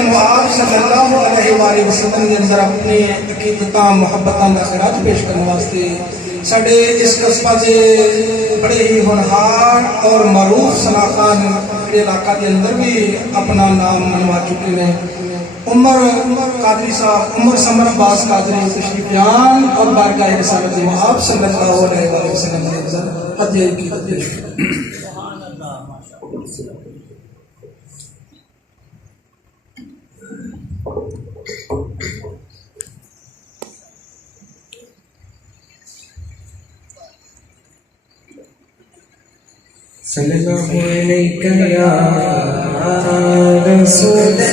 आप सल्लल्लाहु अलैहि वसल्लम के अंदर अपने अकीदत मुहब्बत का खिराज पेश करने वास्ते साढ़े इस कस्बा के बड़े ही होनहार और मरूफ सलाखान इलाका के अंदर भी अपना नाम मनवा चुके हैं। उमर कादरी साहब, उमर समर अब्बास कादरी तशरीफ जान और बारगाह रिसालत आप सल्लल्लाहु अलैहि वसल्लम के अंदर हज की सल्लल्लाहु अलैका या रसूलल्लाह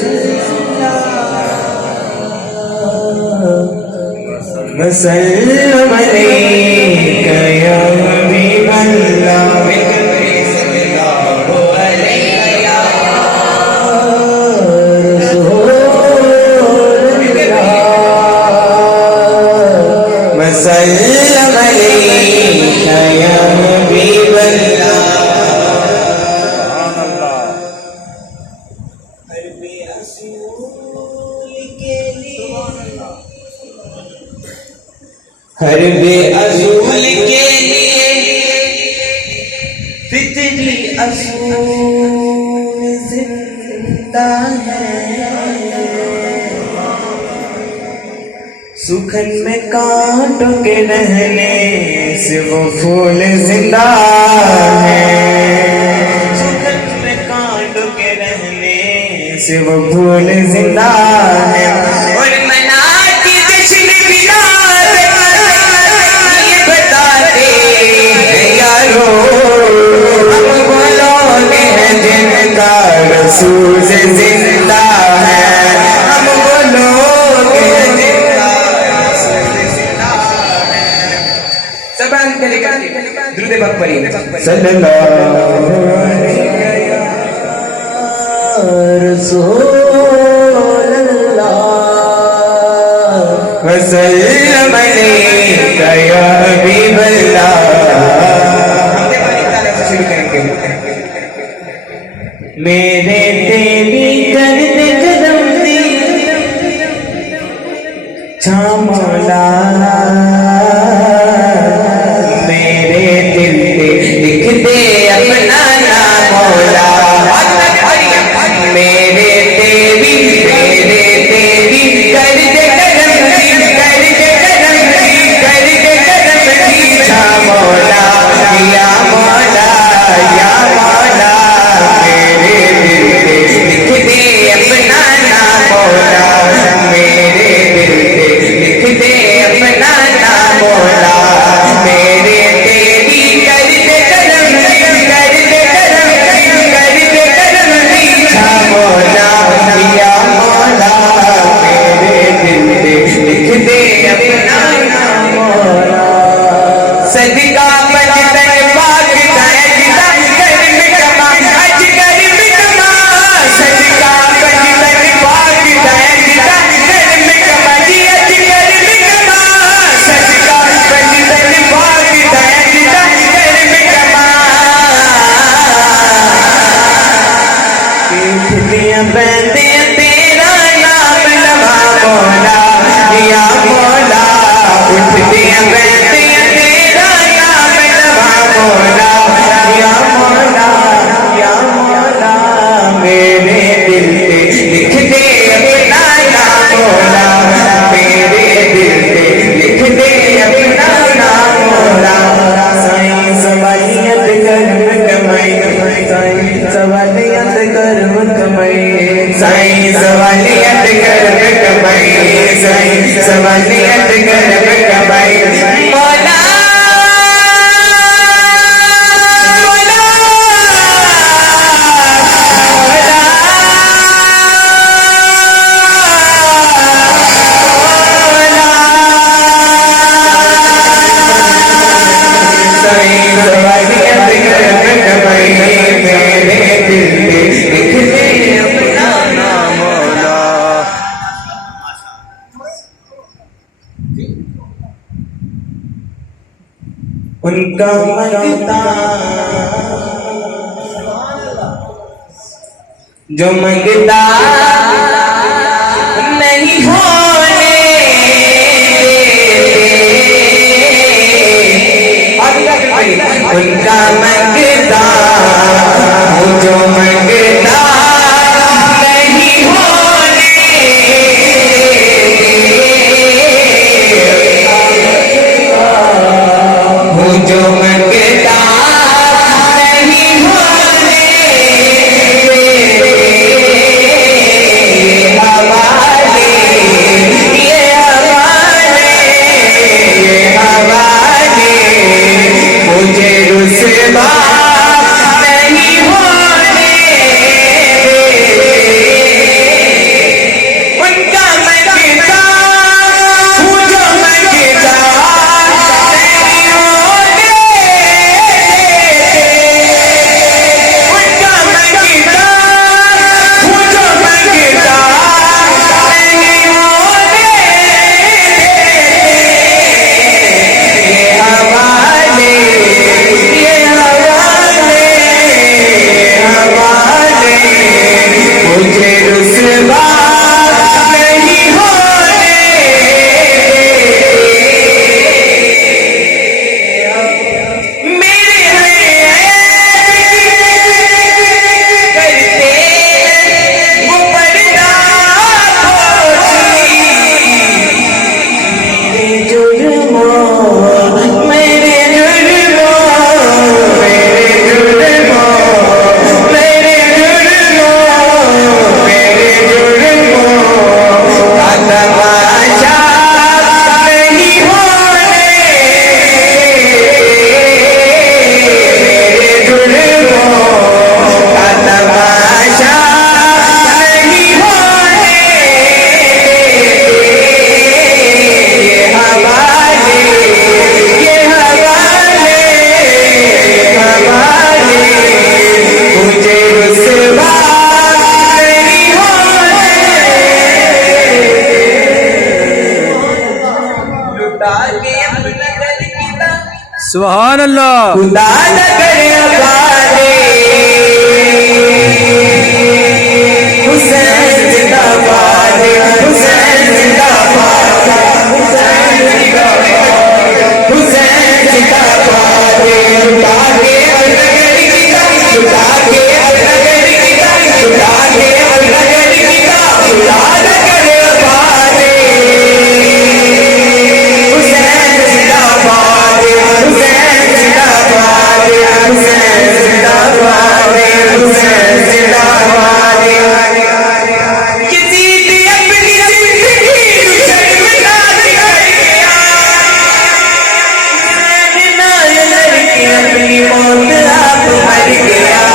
वसल्लम अलैका या हबीबल्लाह सल्लल्लाहु अलैका या रसूलल्लाह वसल्लम अलैका या हबीबल्लाह। हर बेअसूल के लिए फितरी असूल जिंदा है, सुखन में कांटों के रहने से वो फूल जिंदा है, सुखन में कांटों के रहने से वो फूल जिंदा है। और मना की जश्न बिना रसूल जिंदा है, हम वो लोग जिंदा है। ज़बान करेगा दुरूद पाक पढ़िए सल्लल्लाहु अलैहि रसूलल्लाह वसल्लम अलैका या हबीबल्लाह। मेरे तेरी करते कदम दी छामोला, मेरे दिल पे लिख दे अपना नाम मौला। मेरे तेरी करते कदम दी, करते कदम दी, करते कदम दी छामोला या मौला या मौला। लिख दे अपना नाम मौला, मेरे दिल पे लिख दे अपना नाम मौला। मेरे तेरी करते कदम दी, करते कदम दी, करते कदम दी छा मौला या मौला। मेरे दिल पे लिख दे अपना नाम मौला। सदका बजतन पाक सजदा कर में कमा हज कर में कमा, सदका बजतन पाक सजदा कर में कमा जी हज कर में कमा, सदका बजतन पाक सजदा कर में कमा। उठदियां बहदियां तेरा नाम लवा मौला या मौला, उठदियां बहदियां तेरा नाम लवा मौला या मौला या मौला। मेरे दिल पे लिख दे अपना नाम मौला, मेरे दिल पे लिख दे अपना नाम मौला। साईं सवालियत कर्म कमाई, साईं सवालियत कर्म कमाई, साईं सवालियत कर्म कमाई, साईं सवालियत कर्म कमाई। मौला उनका मंगता जो मंगता सुभान अल्लाह। खुदा न करे आबादे हुसैन जिंदाबाद, हुसैन जिंदाबाद, हुसैन जिंदाबाद, हुसैन जिंदाबाद। खुदा के अगर की तारीफ, खुदा के अगर की तारीफ, खुदा के अगर की तारीफ, खुदा न करे आबादे हुसैन जिंदाबाद, हुसैन जिंदाबाद, हुसैन जिंदाबाद, हुसैन जिंदाबाद। किसी ने अपनी जिंदगी शर्मिंदा कर दिया, हुसैन नाल लड़के अपनी मौत आप मर गया।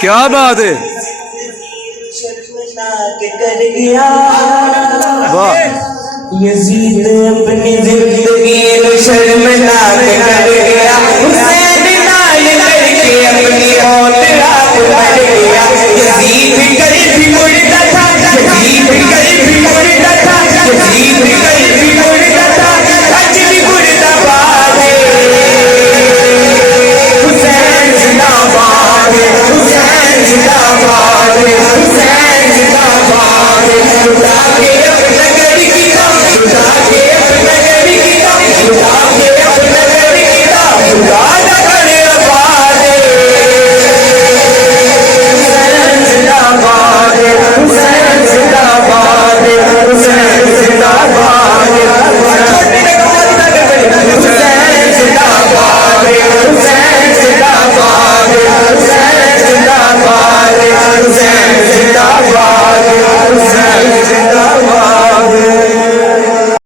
क्या बात है, शर्मनाक कर गया। वाह। यजीद अपनी जिंदगी शर्मनाक कर गया।